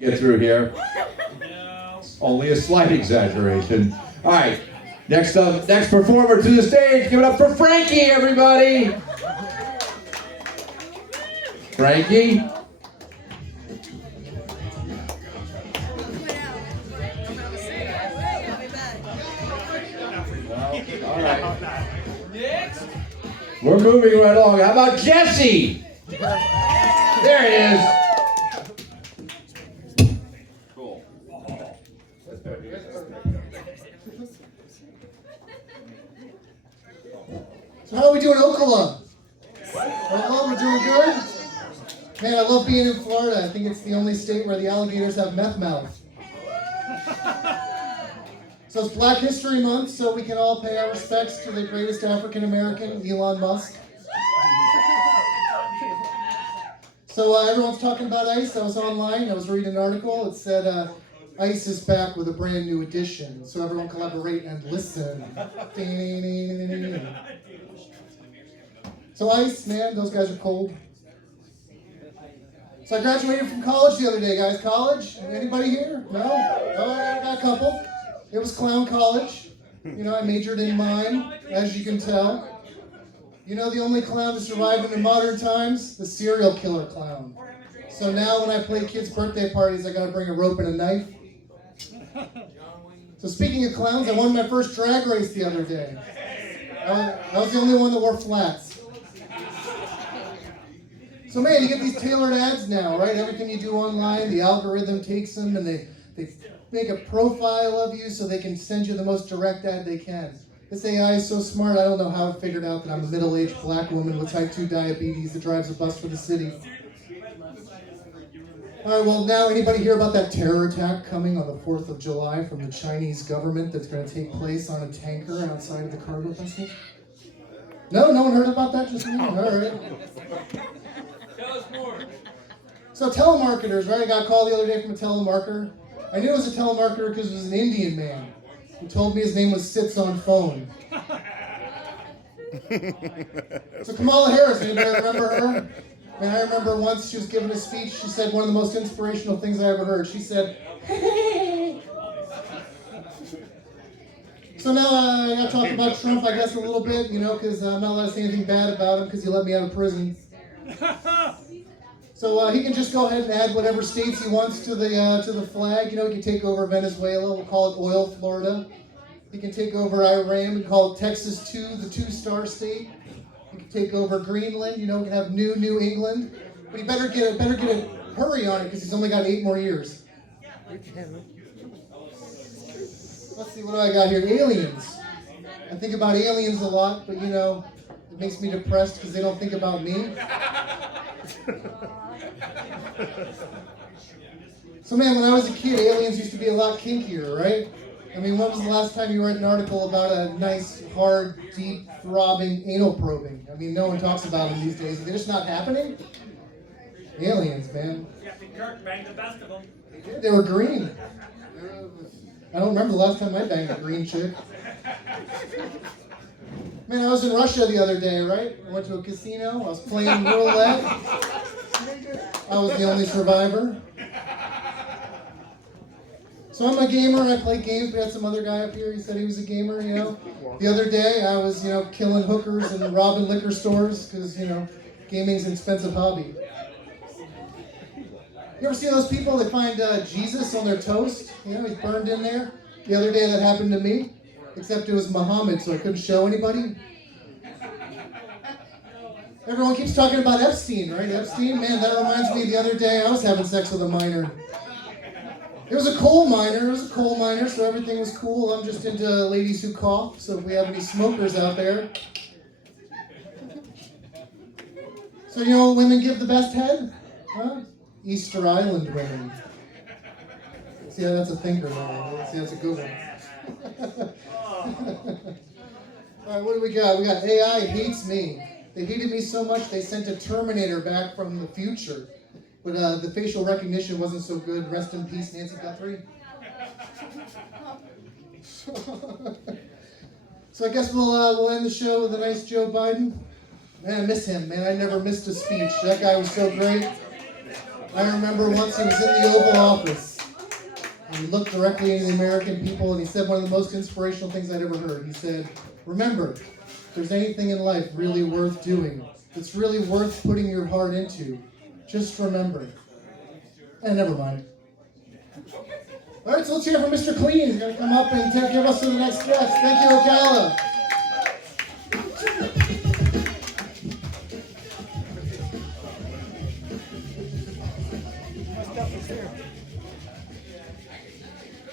Get through here. Only a slight exaggeration. All right. Next performer to the stage. Give it up for Frankie, everybody. Frankie. All right. Next. We're moving right along. How about Jesse? There it is. Cool. So how are we doing, Ocala? Ocala, we're doing good? Man, I love being in Florida. I think it's the only state where the alligators have meth mouth. So it's Black History Month, so we can all pay our respects to the greatest African American, Elon Musk. So everyone's talking about ICE. I was online. I was reading an article. It said ICE is back with a brand new edition. So everyone collaborate and listen. So ICE, man, those guys are cold. So I graduated from college the other day, guys. College? Anybody here? No? Oh, I got a couple. It was clown college. You know, I majored in mime, as you can tell. You know the only clown to survive in the modern times? The serial killer clown. So now when I play kids' birthday parties, I gotta bring a rope and a knife. So speaking of clowns, I won my first drag race the other day. I was the only one that wore flats. So man, you get these tailored ads now, right? Everything you do online, the algorithm takes them and they make a profile of you so they can send you the most direct ad they can. This AI is so smart, I don't know how it figured out that I'm a middle-aged black woman with type 2 diabetes that drives a bus for the city. All right, well now, anybody hear about that terror attack coming on the 4th of July from the Chinese government that's going to take place on a tanker outside of the cargo vessel? No one heard about that? Just me? All right. Tell us more. So telemarketers, right? I got a call the other day from a telemarketer. I knew it was a telemarketer because it was an Indian man who told me his name was Sits on Phone. So Kamala Harris, anybody remember her? Man, I remember once she was giving a speech, she said one of the most inspirational things I ever heard. She said, hey. So now I got to talk about Trump, I guess, a little bit, you know, because I'm not allowed to say anything bad about him because he let me out of prison. So he can just go ahead and add whatever states he wants to the flag. You know, he can take over Venezuela. We'll call it Oil Florida. He can take over Iran. We call it Texas 2, the 2-star state. He can take over Greenland. You know, we can have New England. But he better get a hurry on it because he's only got 8 more years. Let's see, what do I got here? Aliens. I think about aliens a lot, but you know, it makes me depressed because they don't think about me. So man, when I was a kid, aliens used to be a lot kinkier, right? I mean, when was the last time you read an article about a nice, hard, deep, throbbing anal probing? I mean, no one talks about them these days. Are they just not happening? Aliens, man. Captain Kirk banged the best of them. They were green. I don't remember the last time I banged a green chick. Man, I was in Russia the other day, right? I went to a casino. I was playing roulette. I was the only survivor. So I'm a gamer. I play games. We had some other guy up here. He said he was a gamer, you know. The other day, I was, you know, killing hookers and robbing liquor stores because, you know, gaming's an expensive hobby. You ever see those people that find Jesus on their toast? You know, he's burned in there. The other day that happened to me, except it was Muhammad, so I couldn't show anybody. Everyone keeps talking about Epstein, right? Epstein, man, that reminds me the other day I was having sex with a minor. It was a coal miner, so everything was cool. I'm just into ladies who cough, so if we have any smokers out there. So you know what women give the best head? Huh? Easter Island women. See how that's a thinker, man. See, that's a good one. All right, what do we got? We got AI hates me. They hated me so much they sent a Terminator back from the future. But the facial recognition wasn't so good. Rest in peace, Nancy Guthrie. So I guess we'll end the show with a nice Joe Biden. Man, I miss him, man. I never missed a speech. That guy was so great. I remember once he was in the Oval Office. And he looked directly into the American people and he said one of the most inspirational things I'd ever heard. He said, remember, if there's anything in life really worth doing, that's really worth putting your heart into, just remember. And never mind. All right, so let's hear from Mr. Clean. He's going to come up and give us to the next guest. Thank you, Ocala.